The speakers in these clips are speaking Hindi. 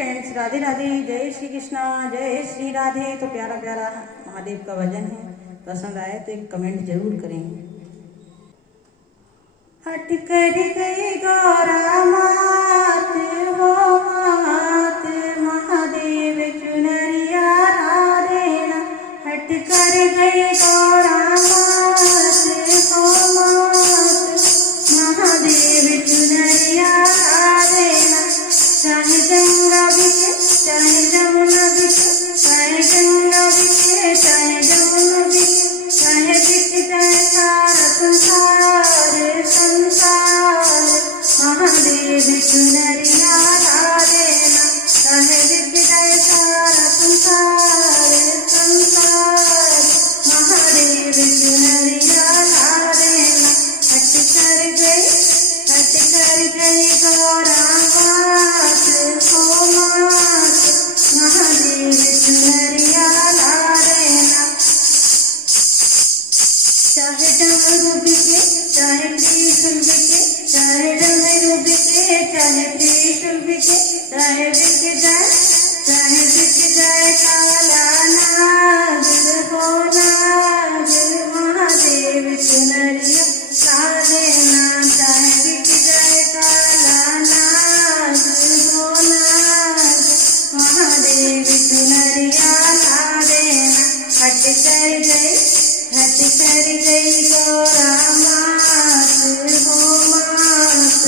फ्रेंड्स, राधे राधे, जय श्री कृष्णा, जय श्री राधे। तो प्यारा प्यारा महादेव का भजन है, पसंद आए तो एक कमेंट जरूर करेंगे। हट कर गई गौरा मात हो मात, महादेव चुनरिया ला देना। हट कर गई गौरा मात हो मात, महादेव चुनरिया ला देना। चाहे गंगा बिके चाहे जमुना बिके, चाहे गंगा बिके चाहे जमुना बिके, चाहे बिक जाए सारा संसार संसार, महादेव चुनरिया ला देना। चाहे बिक जाए सारा संसार संसार, महादेव चुनरिया ला देना। हट कर गई गौरा मात हो मात, महादेव चुनरिया ला देना। चाहे डमरू बिके चाहे त्रिशूल बिके, चाहे डमरू बिके चाहे त्रिशूल बिके, चाहे बिक जाए काला नाग हो नाग, महादेव चुनरिया ला देना। चाहे बिक जाए काला नाग हो नाग, महादेव चुनरिया ला देना। हट कर गई गौरा मात हो मात,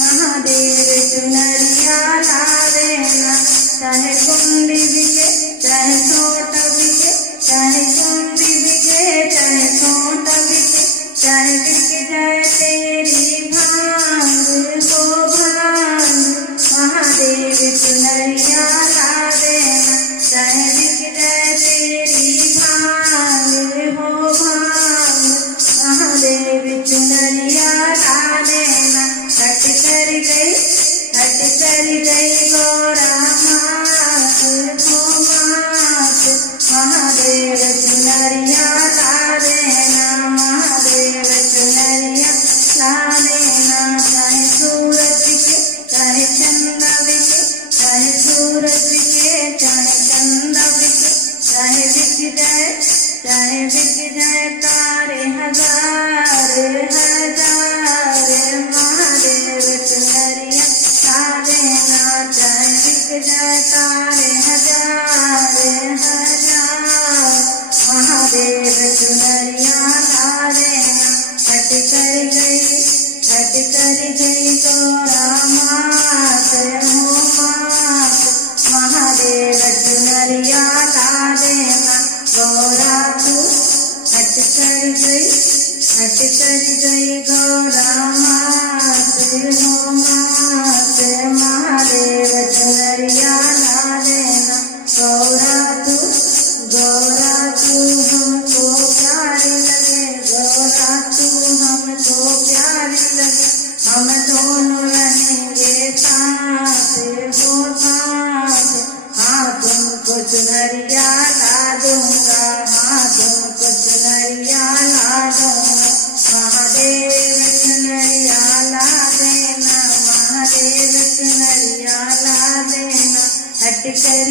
महादेव चुनरिया ला देना। चाहे कुंडी बिके चाहे छोटा बिके, चाहे कुंडी बिके चाहे छोटा बिके, चाहे बिक जाए तेरी भांग हो भांग, महादेव चुनरिया ला देना। चाहे बिक जाए तेरी भांग हो भांग, महादेव चुनरिया ला देना। हट कर गई गौरा मात हो मात, महादेव चुनरिया ला देना। महादेव चुनरिया ला देना। चाहे सूरज बिके चाहे चंदा बिके, चाहे सूरज बिके चाहे चंदा बिके, चाहे बिक जाए तारे हजार हजार, महादेव चुनरिया ला देना। चाहे बिक जाए तारे हजार हजार, महादेव चुनरिया ला देना। हट कर गई गौरा मात हो मात, महादेव चुनरिया ला देना। गौरा तू हट कर गई गौरा मात हो मात, महादेव चुनरिया ला देना। गौरा तू हमको प्यारी लगे, गौरा तू हमको प्यारी लगे। हम दोनों रहेंगे साथ हो साथ, हाँ तुमको चुनरिया ला दूंगा, हाँ तुमको चुनरिया ला दूंगा। महादेव चुनरिया ला देना, महादेव चुनरिया ला देना। हट कर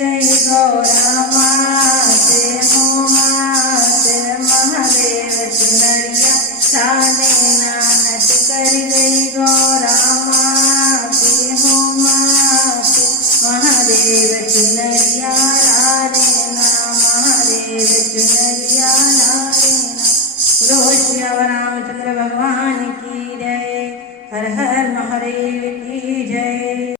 गई गौरा मात हो मात, महादेव चुनरिया ला देना। हट कर गई गौरा मात हो मात, महादेव चुनरिया ला देना। महादेव चुनरिया ला देना। रोज श्री रामचंद्र भगवान की जय। हर हर महादेव।